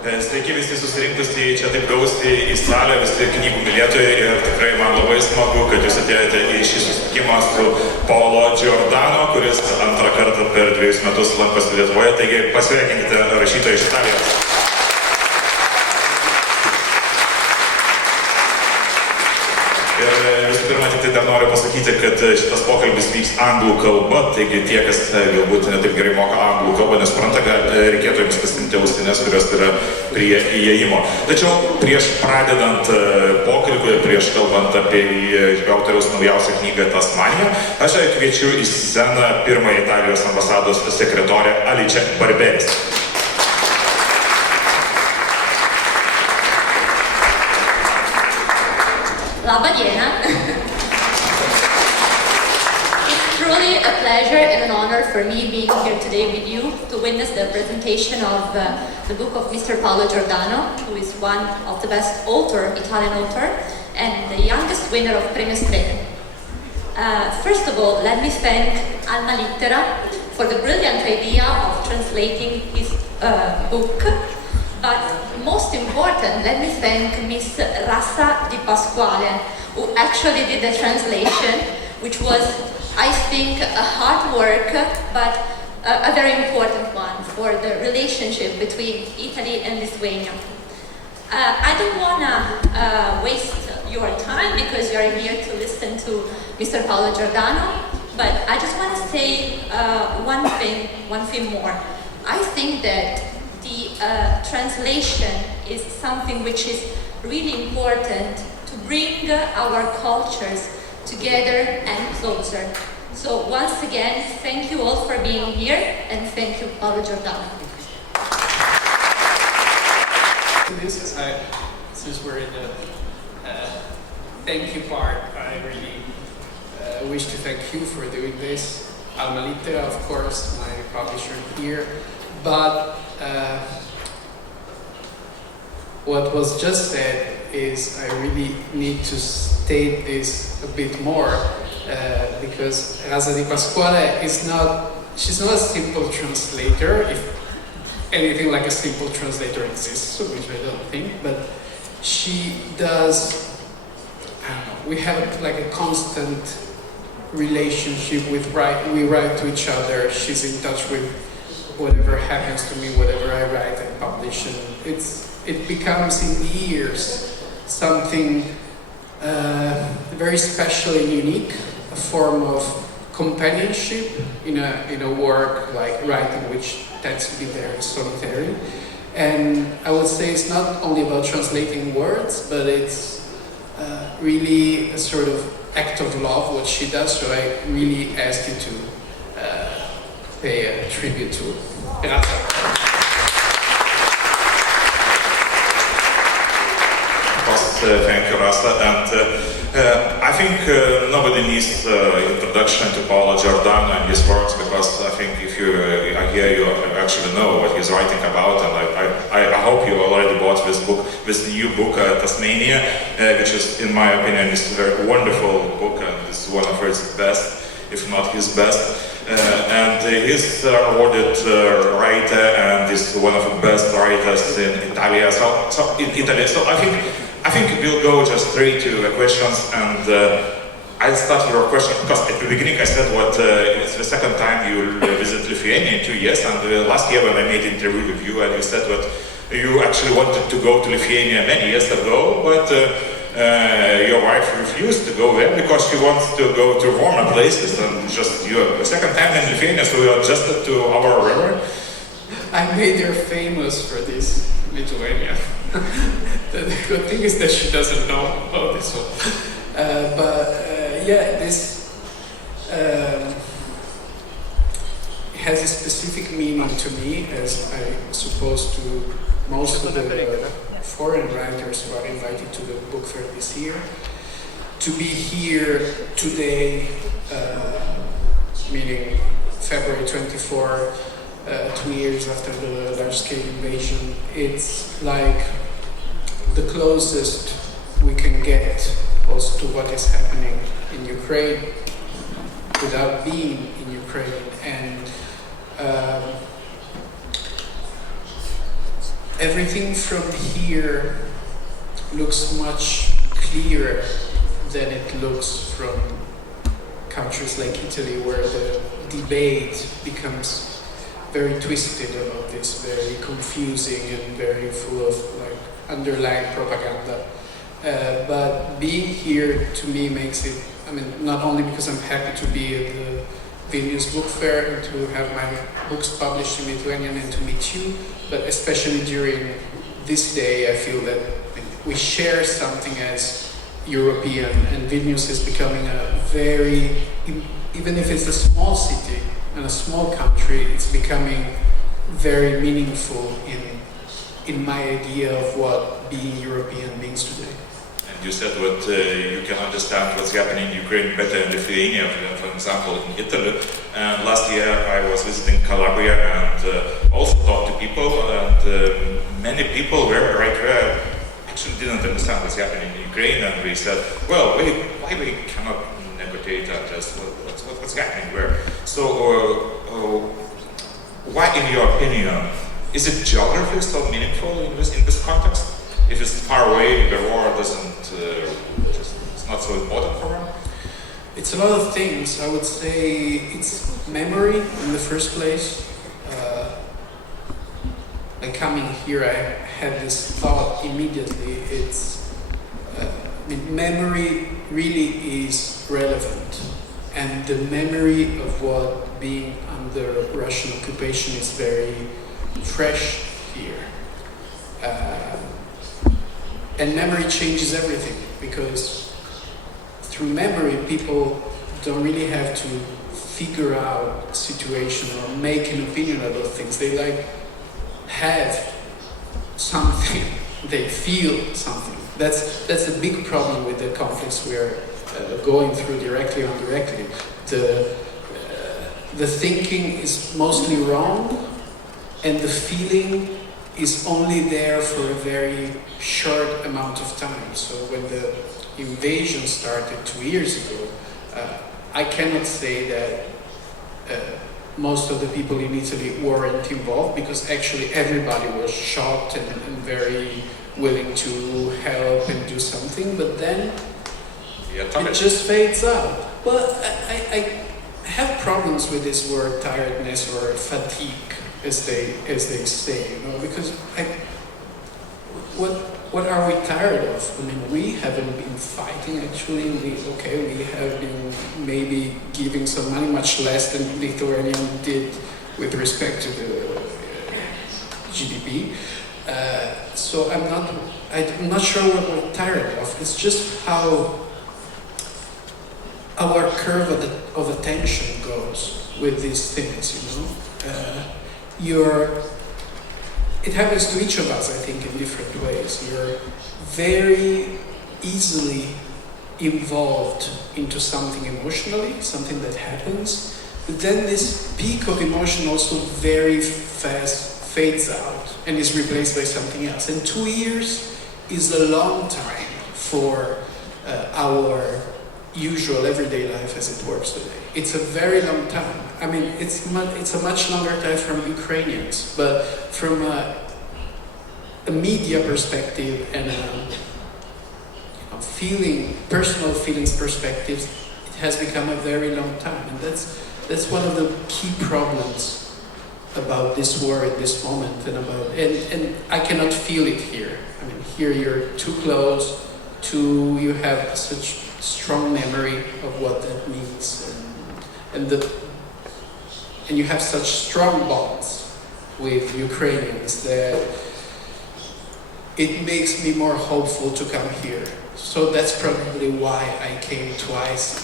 Sveiki visi susirinkusieji čia taip gausiai į salę, visi knygų mylėtojai, ir tikrai man labai smagu, kad jūs atėjote į šį susitikimą su PAOLO GIORDANO, kuris antrą kartą per 2 metus lankosi Lietuvoje, taigi pasveikinkite rašytoją iš Italijos. Ir visų pirma, tik tai dar noriu pasakyti, kad šitas pokalbis vyks anglų kalba, taigi tie, kas galbūt ne taip gerai moka anglų kalbą, nesupranta, kad reikėtų jums pasiimti ausines, kurios yra prie įėjimo. Tačiau prieš pradedant pokalbį, prieš kalbant apie autoriaus naujausią knygą Tasanija, aš kviečiu į sceną pirmąją Italijos ambasados sekretorę Vedėjas. Labą dieną. It's truly a pleasure and an honor for me being here today with you to witness the presentation of the book of Mr. PAOLO GIORDANO, who is one of the best Italian author, and the youngest winner of Premio Strega. First of all, let me thank Alma Littera for the brilliant idea of translating his book. But most important, let me thank Miss Rassa Di Pasquale, who actually did the translation, which was, I think, a hard work, but a very important one for the relationship between Italy and Lithuania. I don't want to waste your time because you're here to listen to Mr. PAOLO GIORDANO, but I just want to say one thing more. I think that the translation is something which is really important to bring our cultures together and closer. So once again, thank you all for being here, and thank you, PAOLO GIORDANO. Since we're in the thank you part, I really wish to thank you for doing this. Alma Littera, of course, my publisher here. But what was just said is I really need to state this a bit more because Rassa Di Pasquale she's not a simple translator, if anything like a simple translator exists, which I don't think, but she does, I don't know, we have like a constant relationship we write to each other, she's in touch with whatever happens to me, whatever I write and publish, and it becomes in the years something very special and unique, a form of companionship in a work like writing, which tends to be very solitary. And I would say it's not only about translating words, but it's really a sort of act of love what she does. So I really ask you to pay a tribute to Grazie. Thank you, Rasta. And I think nobody needs introduction to PAOLO GIORDANO and his works, because I think if you are here, you actually know what he's writing about. And I hope you already bought this new book, Tasanija, which is, in my opinion, is a very wonderful book, and is one of his best, if not his best. And he's awarded writer, and is one of the best writers in Italy. So I think we'll go just straight to the questions, and I'll start with your question, because at the beginning I said it's the second time you visit Lithuania in 2 years, and last year when I made an interview with you, and you said that you actually wanted to go to Lithuania many years ago, but your wife refused to go there because she wants to go to warmer places, and just the second time in Lithuania, so you adjusted to our river. I made her famous for this, Lithuania. The good thing is that she doesn't know about this one. Yeah, this has a specific meaning to me, as I suppose to most of the foreign writers who are invited to the book fair this year. To be here today, meaning February 24, 2 years after the large-scale invasion, it's like the closest we can get also to what is happening in Ukraine without being in Ukraine. And everything from here looks much clearer than it looks from countries like Italy, where the debate becomes very twisted about this, very confusing and very full of like underlying propaganda. But being here to me makes it, I mean, not only because I'm happy to be at the Vilnius Book Fair and to have my books published in Lithuanian and to meet you, but especially during this day, I feel that we share something as European, and Vilnius is becoming a very, even if it's a small city and a small country, it's becoming very meaningful in my idea of what being European means today. And you said what you can understand what's happening in Ukraine better in Lithuania, for example, in Italy. And last year I was visiting Calabria and also talked to people, and many people were right there actually didn't understand what's happening in Ukraine, and we said, well, why we cannot negotiate and just what's happening where? So, why, in your opinion, is it geography still meaningful in this context? If it's far away, the war doesn't, it's not so important for them? It's a lot of things. I would say it's memory in the first place. Like coming here, I had this thought immediately. It's memory really is relevant, and the memory of what being under Russian occupation is very fresh here. And memory changes everything, because through memory people don't really have to figure out a situation or make an opinion about things. They like have something, they feel something. That's a big problem with the conflicts we are going through, directly or indirectly. The thinking is mostly wrong, and the feeling is only there for a very short amount of time. So when the invasion started 2 years ago, I cannot say that most of the people in Italy weren't involved, because actually everybody was shocked and very willing to help and do something, but then it just fades out. But I have problems with this word tiredness or fatigue, as they say, you know, because what are we tired of? I mean, we haven't been fighting actually. We have been maybe giving some money, much less than Lithuania did with respect to the GDP. So I'm not sure what we're tired of. It's just how our curve of attention goes with these things, you know. It happens to each of us, I think, in different ways. You're very easily involved into something emotionally, something that happens, but then this peak of emotion also very fast fades out and is replaced by something else. And 2 years is a long time for our usual everyday life as it works today. It's a very long time. I mean, it's a much longer time from Ukrainians, but from a media perspective and personal feelings perspective, it has become a very long time, and that's one of the key problems about this war at this moment, and I cannot feel it here. I mean, here you're too close to, you have such strong memory of what that means, and you have such strong bonds with Ukrainians that it makes me more hopeful to come here. So that's probably why I came twice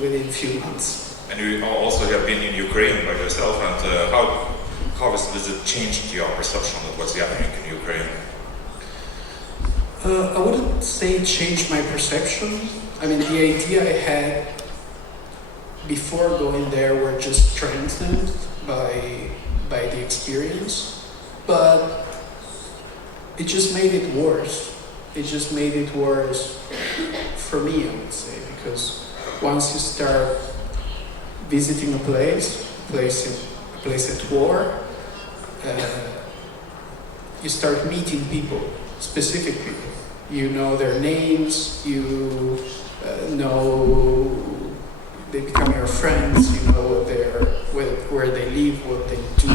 within a few months. And you also have been in Ukraine by yourself, and how has this changed your perception of what's happening in Ukraine? I wouldn't say change my perception. I mean, the idea I had before going there were just strengthened by the experience, but it just made it worse. It just made it worse for me, I would say, because once you start visiting a place at war, you start meeting people, specific people. You know their names, you know, they become your friends, you know where they live, what they do,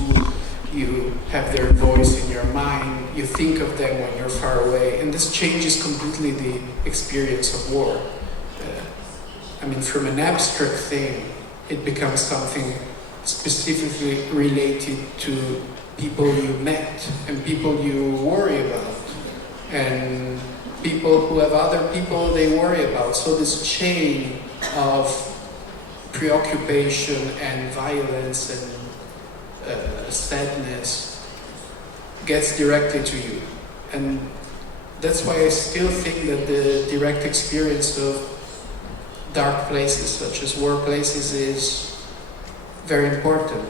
you have their voice in your mind, you think of them when you're far away, and this changes completely the experience of war. I mean, from an abstract thing, it becomes something specifically related to people you met and people you worry about, and people who have other people they worry about. So this chain of preoccupation and violence and sadness gets directly to you. And that's why I still think that the direct experience of dark places, such as war places, is very important.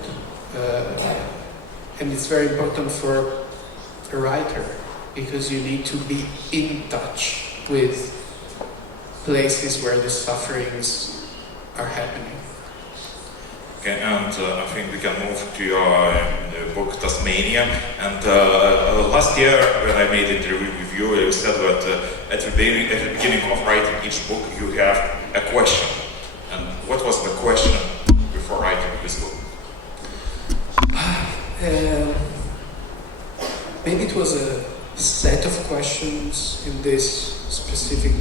And it's very important for a writer, because you need to be in touch with places where the sufferings are happening. Okay, and I think we can move to your book Tasanija. And last year, when I made an interview with you, you said that at the beginning of writing each book, you have a question. And what was the question before writing this book? Maybe it was a set of questions in this specific,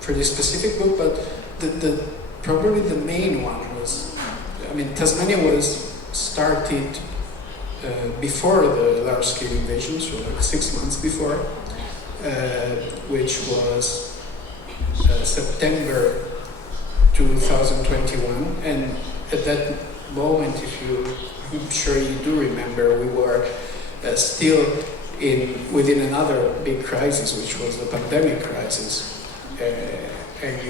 for this specific book, but probably the main one was, I mean, Tasanija was started before the large-scale invasion, so like 6 months before, which was September 2021, and at that moment, I'm sure you do remember, we were still within another big crisis, which was the pandemic crisis, and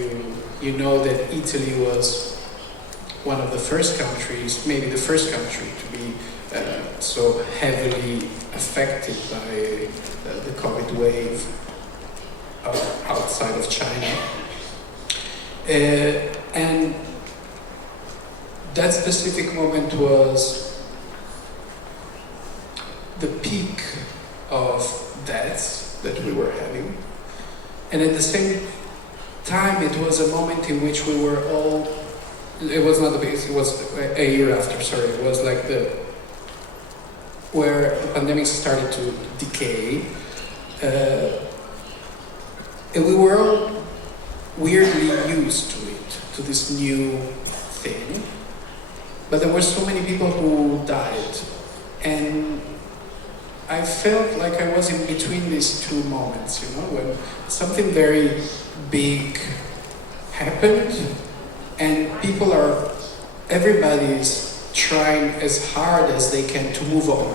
you know that Italy was one of the first countries, maybe the first country, to be so heavily affected by the COVID wave outside of China, and that specific moment was the peak of deaths that we were having, and at the same time it was a moment in which we were all, it was not the biggest, it was a year after, sorry, it was like where the pandemic started to decay, and we were all weirdly used to it, to this new thing. But there were so many people who died, and I felt like I was in between these two moments, you know, when something very big happened, and everybody's trying as hard as they can to move on.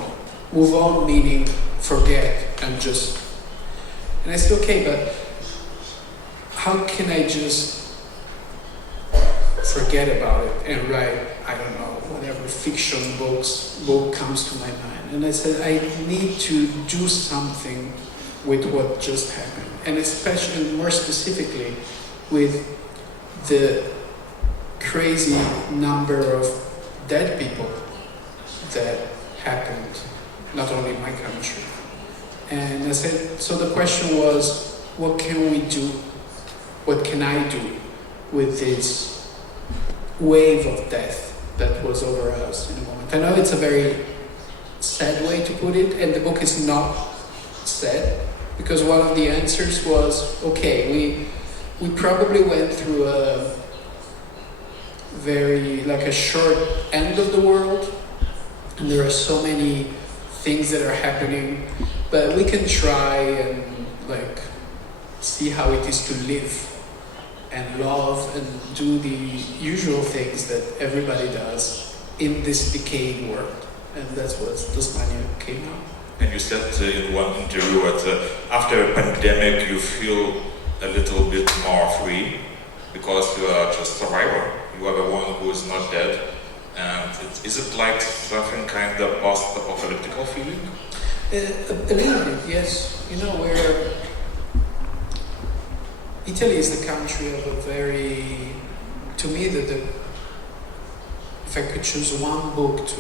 Move on meaning forget and I said, okay, but how can I just forget about it and write, I don't know, whatever fiction book comes to my mind? And I said, I need to do something with what just happened, and especially, more specifically, with the crazy number of dead people that happened, not only in my country. And I said, so the question was, what can we do? What can I do with this wave of death that was over us in a moment? I know it's a very sad way to put it, and the book is not sad, because one of the answers was, okay, we probably went through a short end of the world, and there are so many things that are happening, but we can try and see how it is to live and love and do the usual things that everybody does in this decaying world. And that's what Tasanija came out. And you said in one interview that after a pandemic you feel a little bit more free because you are just a survivor. You are the one who is not dead. And is it like something kind of post-apocalyptical feeling? A little bit, yes. You know, Italy is the country of a very, to me, if I could choose one book to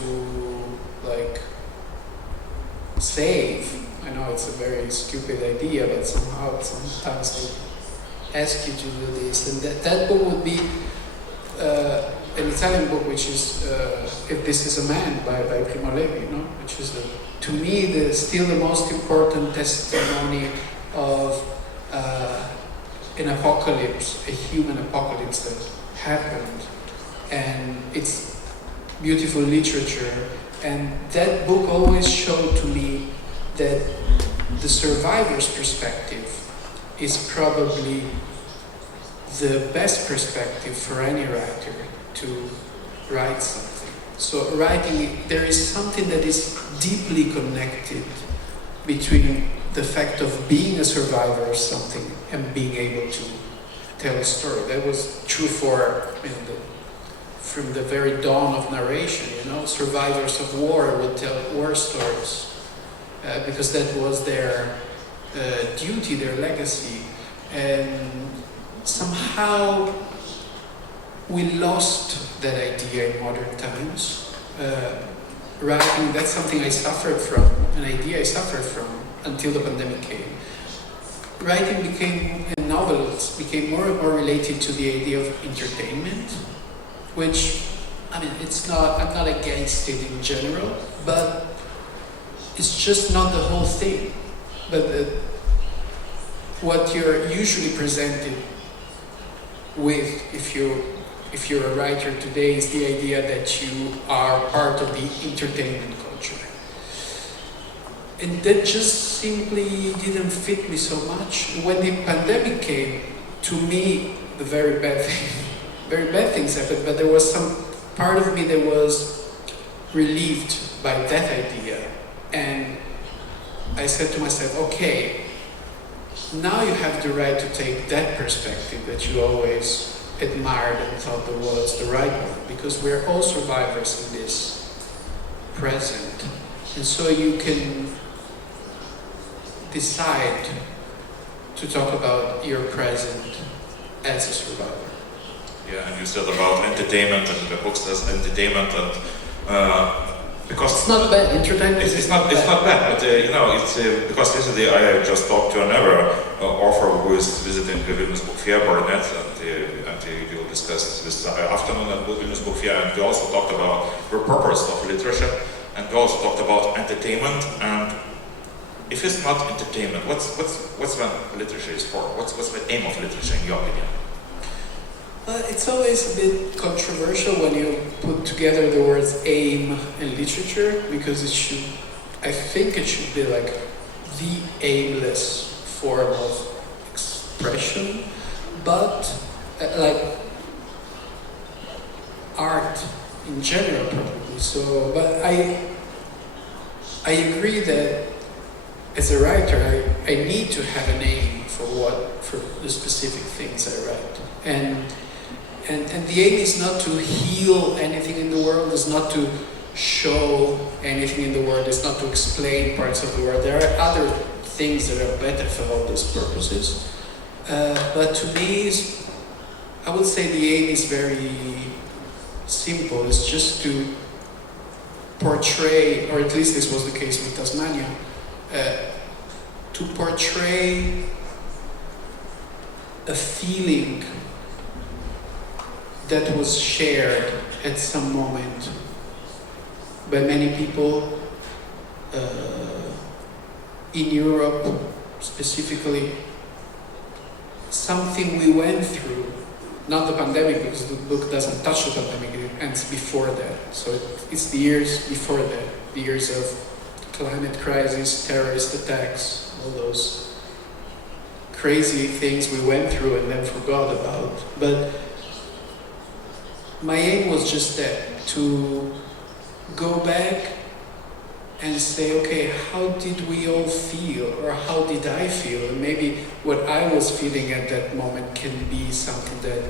save. I know it's a very stupid idea, but somehow sometimes they ask you to do this. And that book would be an Italian book, which is If This Is a Man by Primo Levi, which is, to me, still the most important testimony of an apocalypse, a human apocalypse that happened. And it's beautiful literature. And that book always showed to me that the survivor's perspective is probably the best perspective for any writer to write something. So writing, there is something that is deeply connected between the fact of being a survivor of something and being able to tell a story. That was true from the very dawn of narration, survivors of war would tell war stories because that was their duty, their legacy. And somehow we lost that idea in modern times. Writing, that's something I suffered from, an idea I suffered from until the pandemic came. Writing became, and novels became more and more related to the idea of entertainment, which, I'm not against it in general, but it's just not the whole thing. But what you're usually presented with, if you're a writer today, is the idea that you are part of the entertainment culture. And that just simply didn't fit me so much. When the pandemic came, to me, the very bad things happened, but there was some part of me that was relieved by that idea. And I said to myself, okay, now you have the right to take that perspective that you always admired and thought that was the right one, because we're all survivors in this present. And so you can decide to talk about your present as a survivor. Yeah, and you said about entertainment, and the book says entertainment, and because it's not bad. Entertainment it's not bad, but it's because yesterday I just talked to another author who is visiting the Vilnius Book Fair, Barnett, and we will discuss this afternoon at the Vilnius Book Fair, and we also talked about the purpose of literature, and we also talked about entertainment. And if it's not entertainment, what's what literature is for? What's the aim of literature in your opinion? It's always a bit controversial when you put together the words aim and literature, because I think it should be like the aimless form of expression, but like art in general probably. So, but I agree that as a writer, I need to have an aim for the specific things I write. And the aim is not to heal anything in the world, is not to show anything in the world, is not to explain parts of the world. There are other things that are better for all these purposes. But to me, I would say the aim is very simple. It's just to portray, or at least this was the case with Tasanija, to portray a feeling that was shared at some moment by many people in Europe specifically. Something we went through, not the pandemic, because the book doesn't touch the pandemic, it ends before that. So it's the years before that, the years of climate crisis, terrorist attacks, all those crazy things we went through and then forgot about. But my aim was just that, to go back and say, okay, how did we all feel, or how did I feel? And maybe what I was feeling at that moment can be something that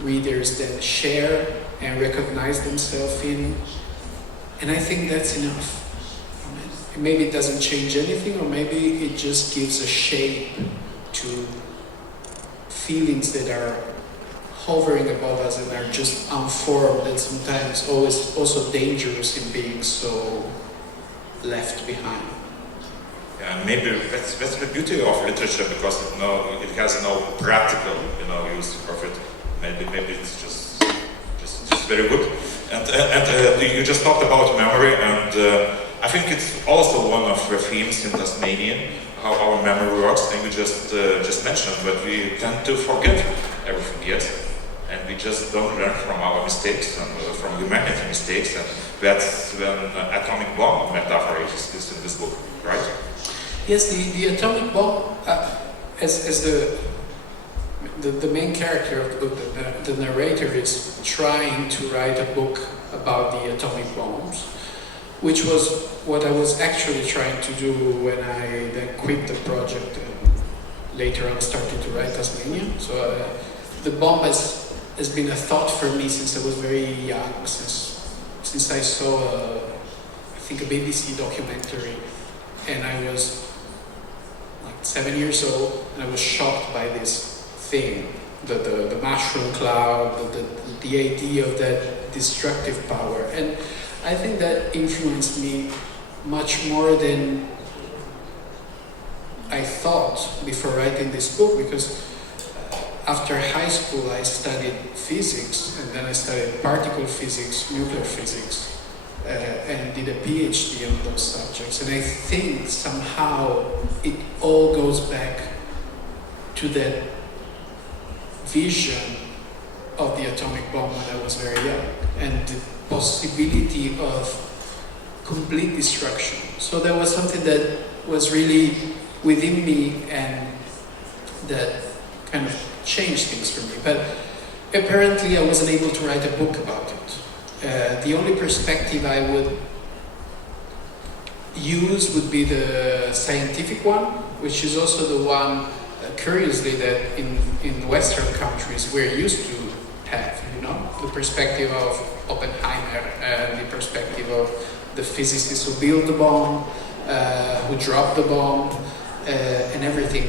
readers then share and recognize themselves in. And I think that's enough. Maybe it doesn't change anything, or maybe it just gives a shape to feelings that are hovering above us and are just unformed, and sometimes always also dangerous in being so left behind. And maybe that's the beauty of literature, because it has no practical use of it. Maybe it's just very good. And you just talked about memory, and I think it's also one of the themes in Tasmania, how our memory works. And you just mentioned that we tend to forget everything, yes, and we just don't learn from our mistakes and from humanity mistakes, and that's when atomic bomb metaphor is in this book, right? Yes, the atomic bomb, as the main character of the book, the narrator is trying to write a book about the atomic bombs, which was what I was actually trying to do when I then quit the project and later on started to write Tasmania. So the bomb has been a thought for me since I was very young, since I saw I think a BBC documentary, and I was like 7 years old, and I was shocked by this thing, the mushroom cloud, the idea of that destructive power. And I think that influenced me much more than I thought before writing this book, because after high school I studied physics, and then I studied particle physics, nuclear physics, and did a PhD on those subjects. And I think somehow it all goes back to that vision of the atomic bomb when I was very young, and the possibility of complete destruction. So there was something that was really within me, and that kind of changed things for me. But apparently I wasn't able to write a book about it. The only perspective I would use would be the scientific one, which is also the one, curiously, that in Western countries we're used to have, the perspective of Oppenheimer, and the perspective of the physicists who built the bomb, who dropped the bomb, and everything.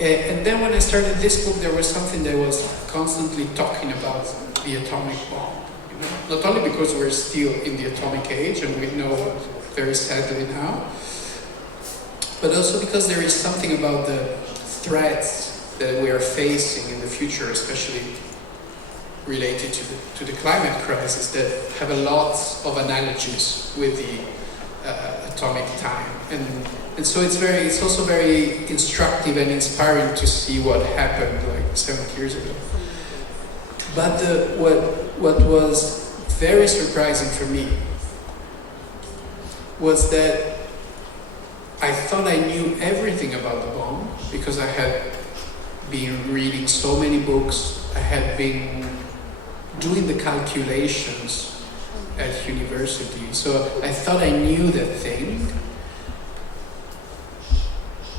And then when I started this book, there was something that was constantly talking about the atomic bomb. Not only because we're still in the atomic age, and we know very sadly now, but also because there is something about the threats that we are facing in the future, especially related to the climate crisis, that have a lot of analogies with the atomic time. And so it's also very instructive and inspiring to see what happened like 70 years ago. But what was very surprising for me was that I thought I knew everything about the bomb, because I had been reading so many books, I had been doing the calculations at university, so I thought I knew that thing.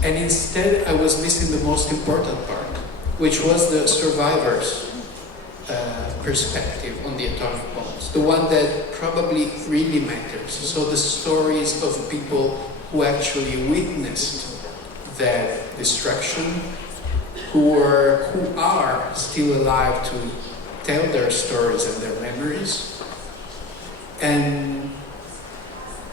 And instead I was missing the most important part, which was the survivors' perspective on the atomic bombs, the one that probably really matters. So the stories of people who actually witnessed that destruction, who are still alive to tell their stories and their memories. And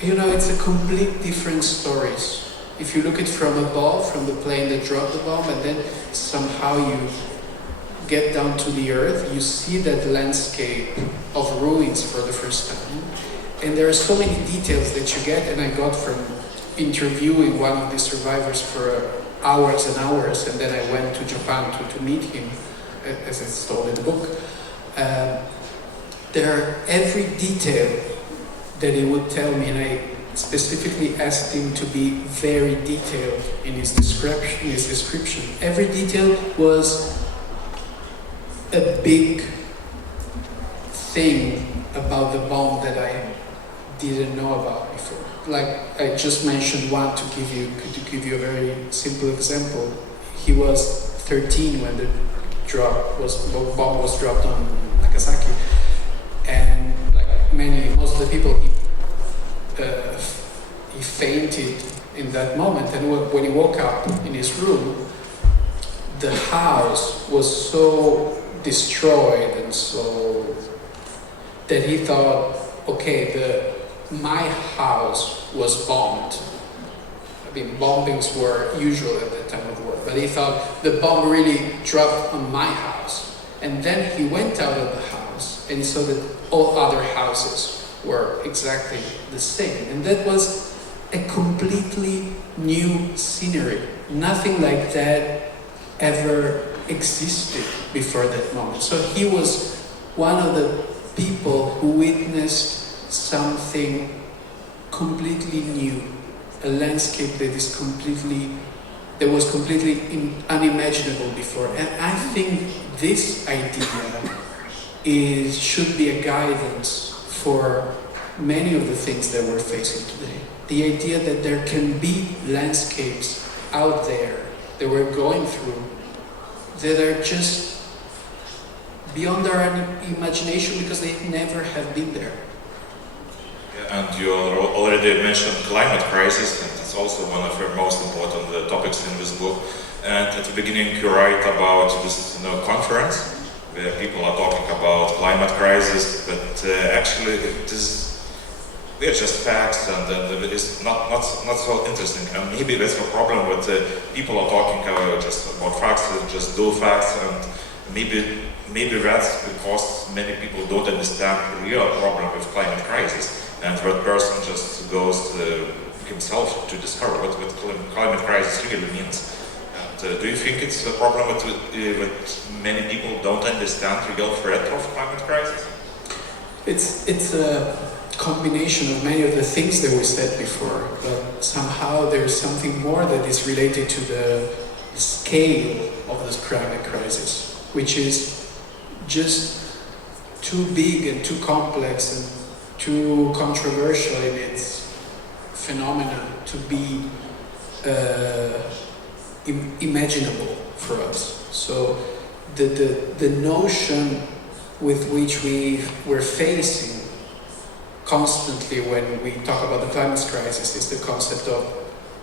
it's a complete different stories. If you look at it from above, from the plane that dropped the bomb, and then somehow you get down to the earth, you see that landscape of ruins for the first time. And there are so many details that you get, and I got from interviewing one of the survivors for hours and hours, and then I went to Japan to meet him, as it's told in the book. There are every detail that he would tell me, and I specifically asked him to be very detailed in his description. Every detail was a big thing about the bomb that I didn't know about before. Like I just mentioned one to give you a very simple example. He was 13 when the bomb was dropped on Nagasaki, and like most of the people, he fainted in that moment. And when he woke up in his room, the house was so destroyed, and so that he thought, okay, my house was bombed I mean, bombings were usual at that time of war, but he thought the bomb really dropped on my house. And then he went out of the house and he saw that all other houses were exactly the same. And that was a completely new scenery. Nothing like that ever existed before that moment. So he was one of the people who witnessed something completely new, a landscape that was completely unimaginable before. And I think this idea should be a guidance for many of the things that we're facing today. The idea that there can be landscapes out there that we're going through that are just beyond our imagination because they never have been there. And you already mentioned climate crisis, and it's also one of your most important topics in this book. And at the beginning you write about this conference where people are talking about climate crisis, but actually they're just facts, and it's not so interesting. And maybe that's the problem with people are talking just about facts, just do facts, and maybe that's because many people don't understand the real problem with climate crisis. And that person just goes himself to discover what climate crisis really means. And do you think it's a problem that many people don't understand the real threat of climate crisis? It's a combination of many of the things that we said before, but somehow there's something more that is related to the scale of this climate crisis, which is just too big and too complex and too controversial in its phenomena to be imaginable for us. So the notion with which we're facing constantly when we talk about the climate crisis is the concept of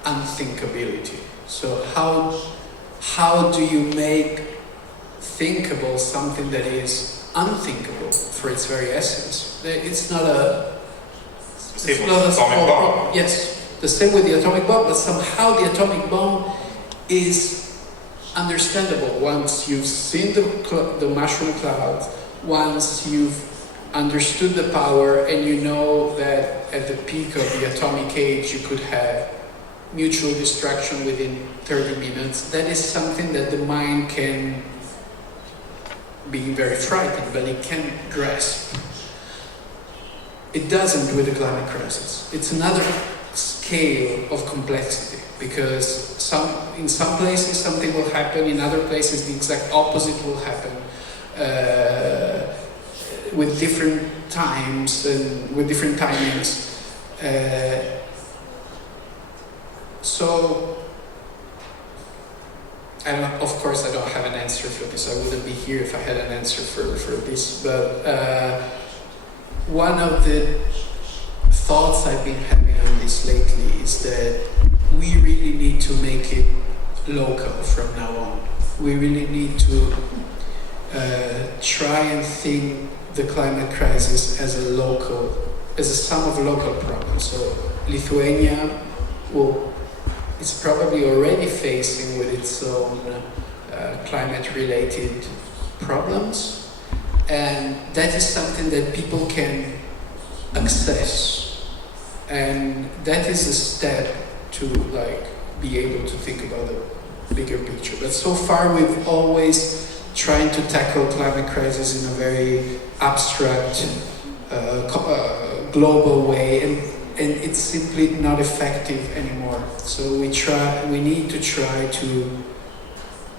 unthinkability. So how do you make thinkable something that is unthinkable for its very essence? It's not a atomic bomb. Yes, the same with the atomic bomb, but somehow the atomic bomb is understandable once you've seen the mushroom cloud, once you've understood the power, and you know that at the peak of the atomic age you could have mutual destruction within 30 minutes. That is something that the mind can be very frightened, but it can grasp. It doesn't with the climate crisis. It's another scale of complexity, because in some places something will happen, in other places the exact opposite will happen, with different times and with different timings. So, of course I don't have an answer for this. I wouldn't be here if I had an answer for this, but one of the thoughts I've been having on this lately is that we really need to make it local from now on. We really need to try and think the climate crisis as a sum of local problems. So Lithuania is probably already facing with its own climate-related problems, and that is something that people can access, and that is a step to be able to think about the bigger picture. But so far we've always tried to tackle climate crisis in a very abstract, global way, and it's simply not effective anymore. So we need to try to,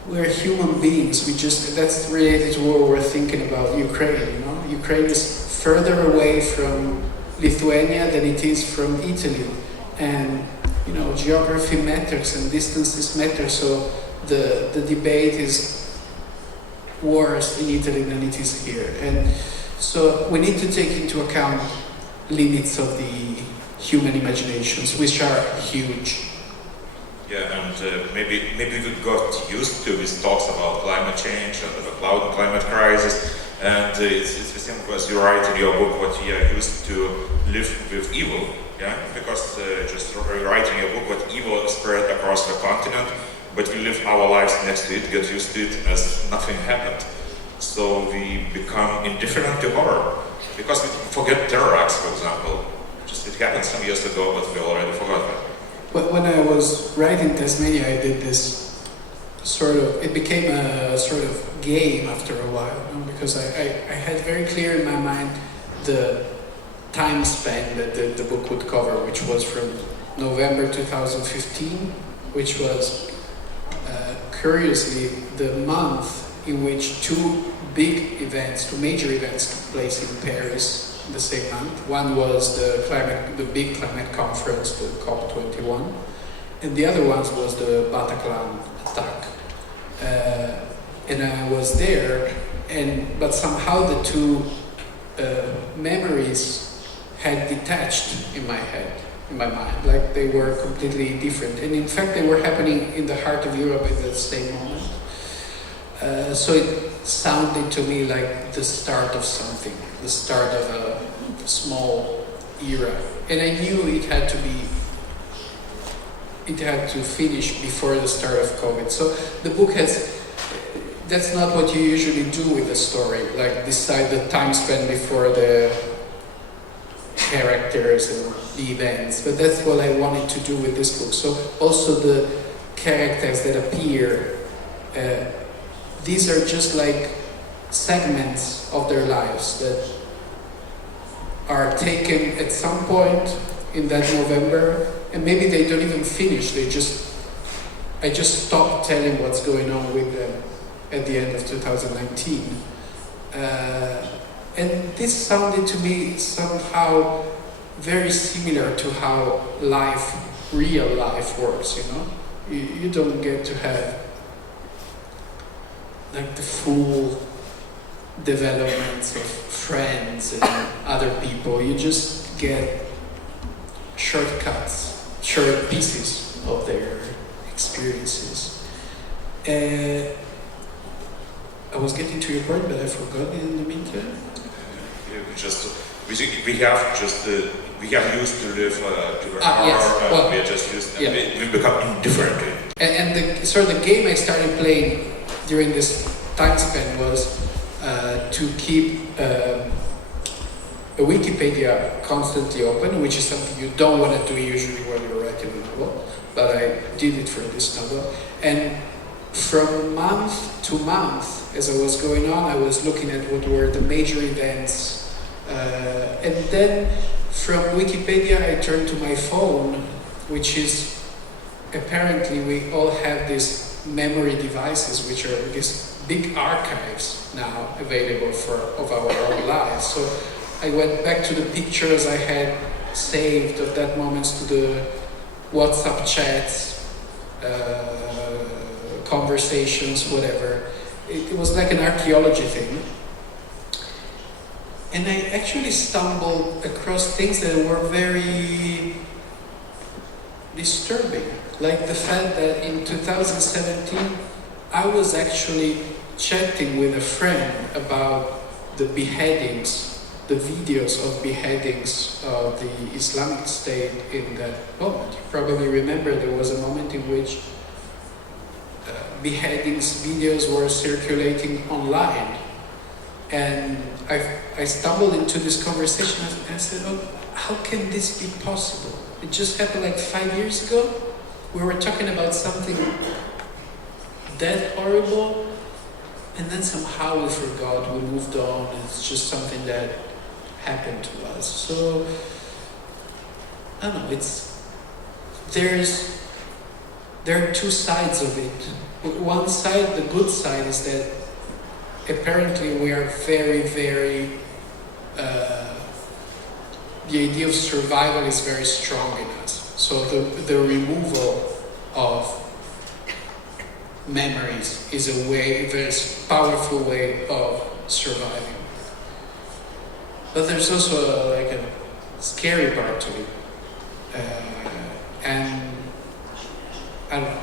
we're human beings, that's related to what we're thinking about Ukraine, Ukraine is further away from Lithuania than it is from Italy, and geography matters and distances matter, so the debate is worse in Italy than it is here, and so we need to take into account limits of the human imaginations, which are huge. Yeah, and maybe we got used to these talks about climate change and the climate crisis, and it's the same as you write in your book, what we are used to live with evil, yeah, because just writing your book, what evil is document, but we live our lives next to it, get used to it as nothing happened. So we become indifferent to horror. Because we forget terror acts, for example. Just it happened some years ago, but we already forgot that. But when I was writing Tasanija, I did this it became a sort of game after a while, because I had very clear in my mind the time span that the book would cover, which was from November 2015, which was curiously the month in which two major events took place in Paris in the same month. One was the big climate conference, the COP21, and the other one was the Bataclan attack. And I was there, but somehow the two memories had detached in my head, in my mind, like they were completely different. And in fact, they were happening in the heart of Europe at the same moment. So it sounded to me like the start of something, the start of a small era. And I knew it had to finish before the start of COVID. So the book that's not what you usually do with a story, like decide the time span before the characters and the events, but that's what I wanted to do with this book. So also the characters that appear, these are just like segments of their lives that are taken at some point in that November, and maybe they don't even finish, I just stopped telling what's going on with them at the end of 2019. And this sounded to me somehow very similar to how real life works, you know? You don't get to have like the full developments of friends and other people. You just get shortcuts, short pieces of their experiences. I was getting to your point, but I forgot in the meantime. We have used to live to horror, yes. Well, we are just used, yeah. we become indifferent. And the game I started playing during this time span was to keep a Wikipedia constantly open, which is something you don't want to do usually when you're writing a novel, but I did it for this novel. And from month to month, as I was going on, I was looking at what were the major events, and then from Wikipedia I turned to my phone, which is apparently we all have these memory devices, which are these big archives now available of our own lives. So I went back to the pictures I had saved of that moments, to the WhatsApp chats, conversations, whatever. It was like an archaeology thing. And I actually stumbled across things that were very disturbing. Like the fact that in 2017, I was actually chatting with a friend about the beheadings, the videos of beheadings of the Islamic State in that moment. You probably remember there was a moment in which beheadings videos were circulating online. And I stumbled into this conversation and I said, oh, how can this be possible? It just happened like 5 years ago. We were talking about something that horrible, and then somehow we forgot, we moved on, it's just something that happened to us. So, I don't know, there are two sides of it. One side, the good side, is that apparently we are very, very, the idea of survival is very strong in us. So the removal of memories is a very powerful way of surviving. But there's also like a scary part to it. And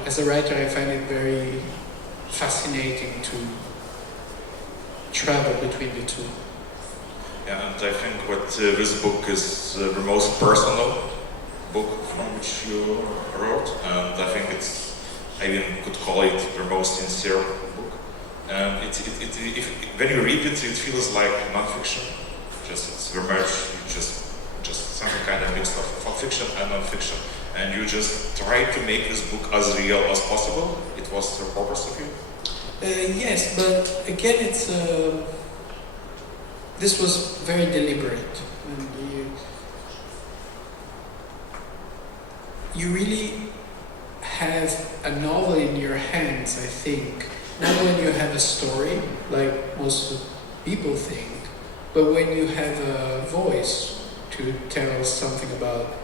as a writer, I find it very fascinating to travel between the two. Yeah, and I think what this book is the most personal book from which you wrote, and I think I even could call it the most sincere book. And when you read it, it feels like non-fiction. It's very much just some kind of mix of fiction and non-fiction. And you just try to make this book as real as possible. It was the purpose of you? Yes, but again, this was very deliberate. And you really have a novel in your hands, I think, not when you have a story, like most people think, but when you have a voice to tell something about,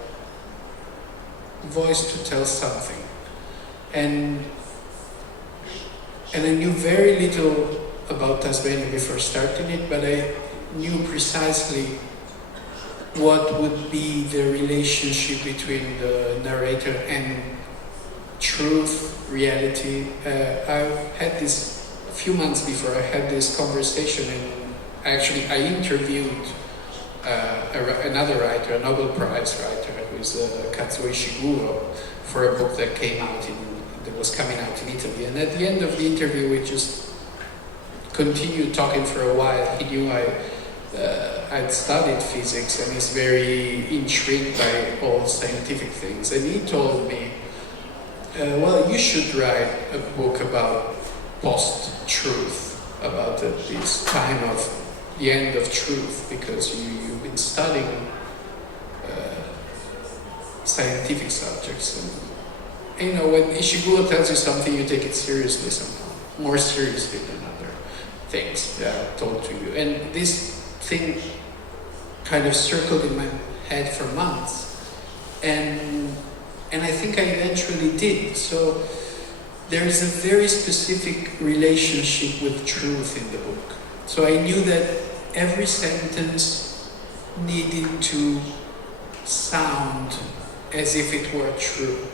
And I knew very little about Tasmania before starting it, but I knew precisely what would be the relationship between the narrator and truth, reality. I had this, a few months before, I had this conversation, and I interviewed another writer, a Nobel Prize writer, who is Kazuo Ishiguro, for a book that was coming out in Italy. And at the end of the interview, we just continued talking for a while. He knew I'd studied physics, and he's very intrigued by all scientific things. And he told me, well, you should write a book about post-truth, about this time of the end of truth, because you've been studying scientific subjects. And you know, when Ishiguro tells you something, you take it seriously somehow, more seriously than other things that are told to you. And this thing kind of circled in my head for months, and I think I eventually did. So there is a very specific relationship with truth in the book. So I knew that every sentence needed to sound as if it were true.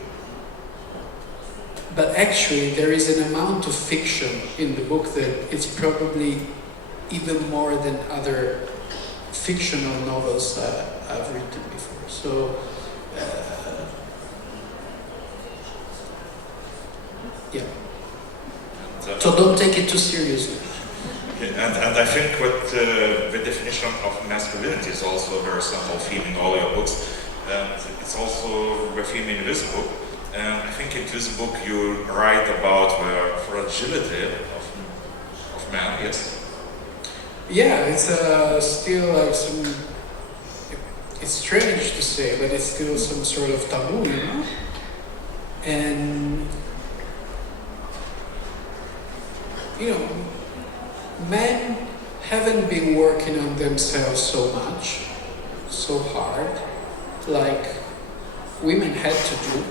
But actually, there is an amount of fiction in the book that it's probably even more than other fictional novels I've written before. So, yeah. So don't take it too seriously. And I think what the definition of masculinity is also a very central theme in all your books. And it's also a theme in this book. And I think in this book you write about the fragility of man, yes? Yeah, it's still like some, it's strange to say, but it's still some sort of taboo, you know? And, you know, men haven't been working on themselves so much, so hard, like women had to do.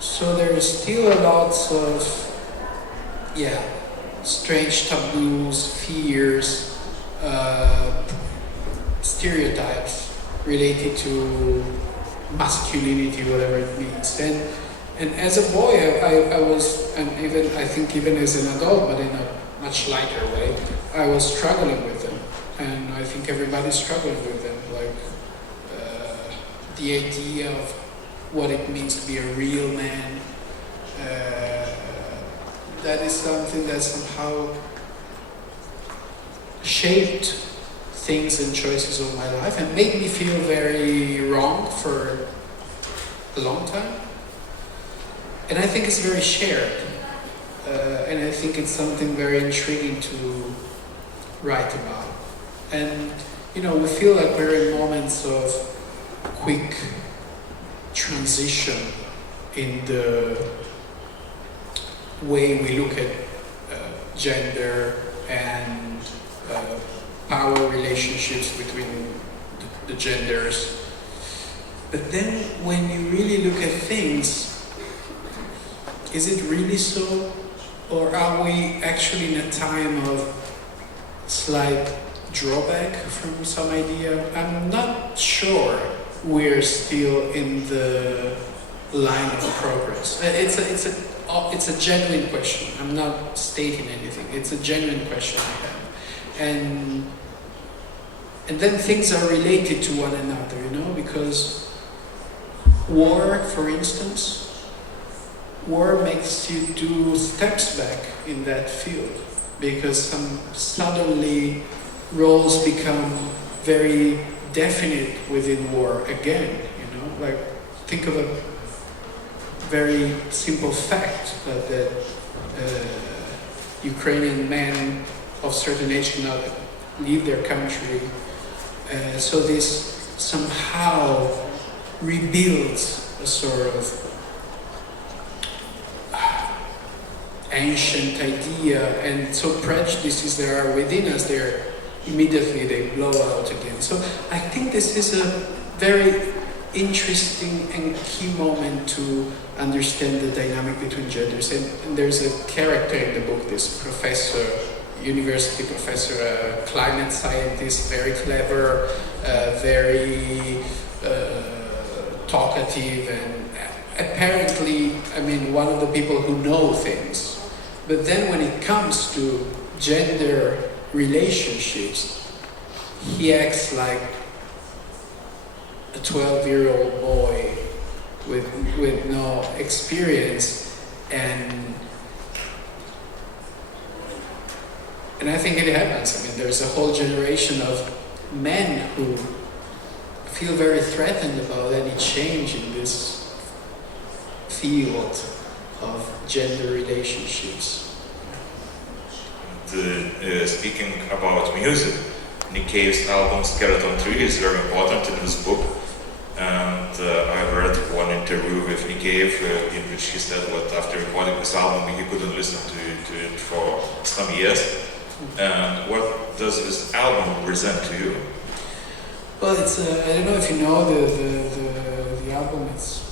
So there is still a lot of, strange taboos, fears, stereotypes related to masculinity, whatever it means. And as a boy, I was, and even I think even as an adult, but in a much lighter way, I was struggling with them, and I think everybody's struggling with them, like the idea of what it means to be a real man. That is something that somehow shaped things and choices of my life and made me feel very wrong for a long time. And I think it's very shared. And I think it's something very intriguing to write about. And, you know, we feel like we're in moments of quick transition in the way we look at gender and power relationships between the genders. But then when you really look at things, is it really so? Or are we actually in a time of slight drawback from some idea? I'm not sure we're still in the line of progress. It's a genuine question. I'm not stating anything. It's a genuine question I have. And then things are related to one another, you know, because war, for instance, war makes you do steps back in that field, because suddenly roles become very definite within war again, you know? Like, think of a very simple fact that Ukrainian men of certain age cannot leave their country. So this somehow rebuilds a sort of ancient idea, and so prejudices that are within us, immediately they blow out again. So I think this is a very interesting and key moment to understand the dynamic between genders. And there's a character in the book, this professor, university professor, climate scientist, very clever, very talkative, and apparently, I mean, one of the people who know things. But then when it comes to gender relationships, he acts like a 12-year-old boy with no experience, and I think it happens. I mean, there's a whole generation of men who feel very threatened about any change in this field of gender relationships. Speaking about music, Nick Cave's album Skeleton Tree is very important in this book. And I read one interview with Nick Cave in which he said that after recording this album he couldn't listen to it for some years. And what does this album present to you? Well, it's I don't know if you know the album. It's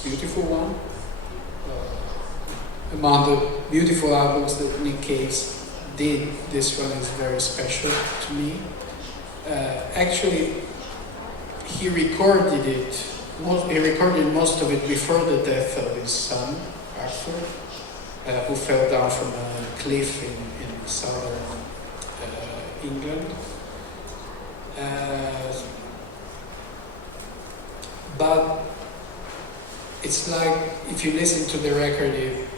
a beautiful one. Among the beautiful albums that Nick Cave did, this one is very special to me. Actually, he recorded it. He recorded most of it before the death of his son, Arthur, who fell down from a cliff in southern England. But it's like, if you listen to the record, it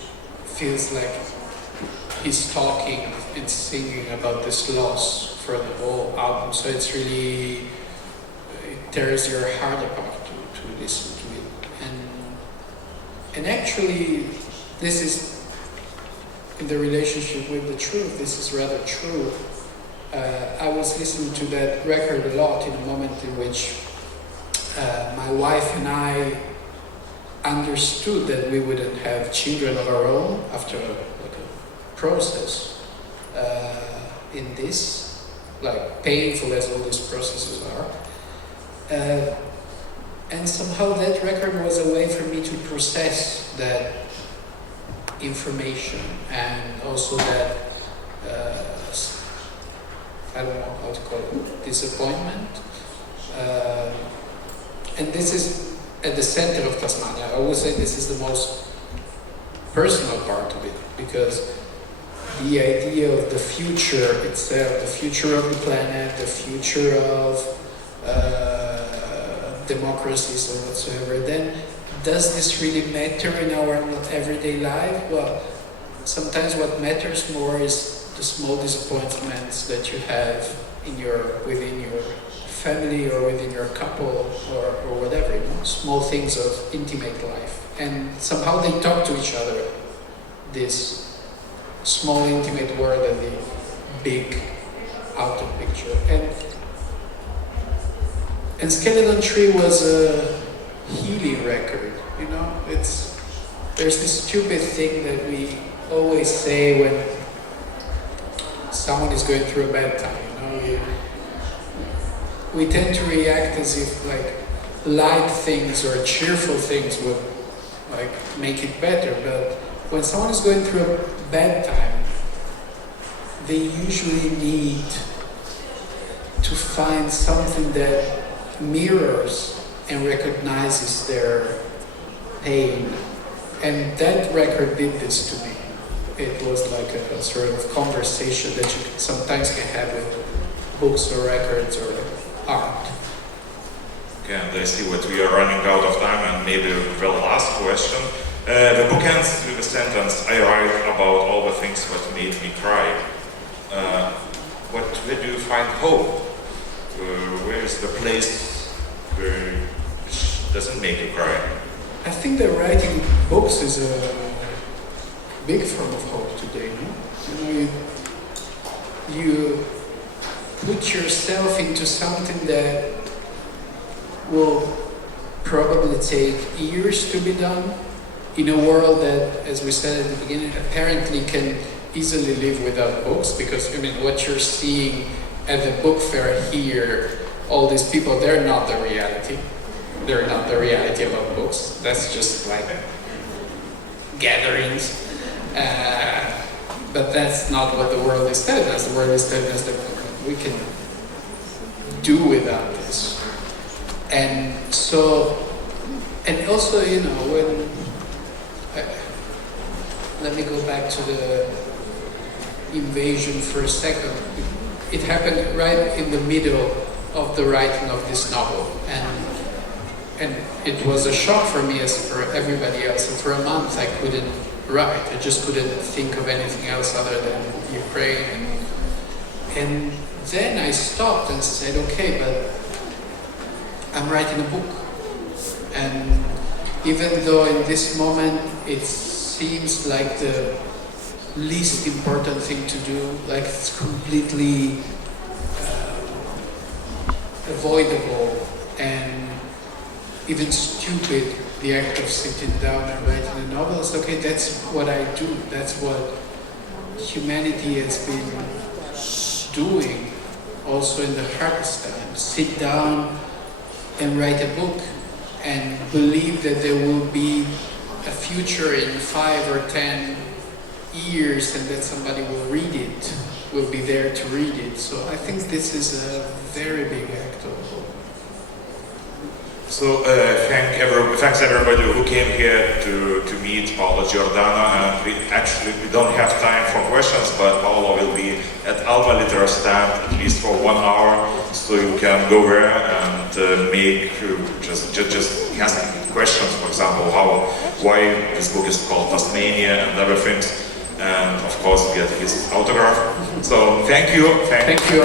feels like he's talking and singing about this loss for the whole album. So it's really, it tears your heart apart to listen to it. And actually, this is, in the relationship with the truth, this is rather true. I was listening to that record a lot in a moment in which my wife and I understood that we wouldn't have children of our own after a process in this, like painful as all these processes are. And somehow that record was a way for me to process that information, and also that, I don't know how to call it, disappointment. And this is at the center of Tasanija. I would say this is the most personal part of it, because the idea of the future itself, the future of the planet, the future of democracies or whatsoever, then does this really matter in our everyday life? Well, sometimes what matters more is the small disappointments that you have within your family or within your couple or whatever, you know, small things of intimate life. And somehow they talk to each other, this small intimate world and the big outer picture. And Skeleton Tree was a healing record, you know. There's this stupid thing that we always say when someone is going through a bad time, you know. We tend to react as if like light things or cheerful things would like make it better, but when someone is going through a bad time, they usually need to find something that mirrors and recognizes their pain. And that record did this to me. It was like a sort of conversation that you sometimes can have with books or records or art. Okay, and I see that we are running out of time, and maybe the last question. The book ends with a sentence, I write about all the things that made me cry. Where do you find hope? Where is the place which doesn't make you cry? I think that writing books is a big form of hope today. No? You put yourself into something that will probably take years to be done in a world that, as we said at the beginning, apparently can easily live without books, because what you're seeing at the book fair here, all these people, they're not the reality. They're not the reality about books. That's just like gatherings. But that's not what the world is telling us. The world is telling us that we can do without this. And so, and also, when let me go back to the invasion for a second. It happened right in the middle of the writing of this novel, and it was a shock for me as for everybody else. And for a month I couldn't write. I just couldn't think of anything else other than Ukraine. And then I stopped and said, okay, but I'm writing a book. And even though in this moment it seems like the least important thing to do, like it's completely avoidable and even stupid, the act of sitting down and writing a novel. It's okay, that's what I do. That's what humanity has been doing also in the hardest times. Sit down and write a book and believe that there will be a future in 5 or 10 years and that somebody will read it, will be there to read it. So I think this is a very big act of hope. So thanks everybody who came here to meet Paolo Giordano, and we don't have time for questions, but Paolo will be at Alma Liter stand at least for 1 hour, so you can go there and make just asking questions, for example, why this book is called Tasanija and other things, and of course get his autograph. So thank you. Thank you.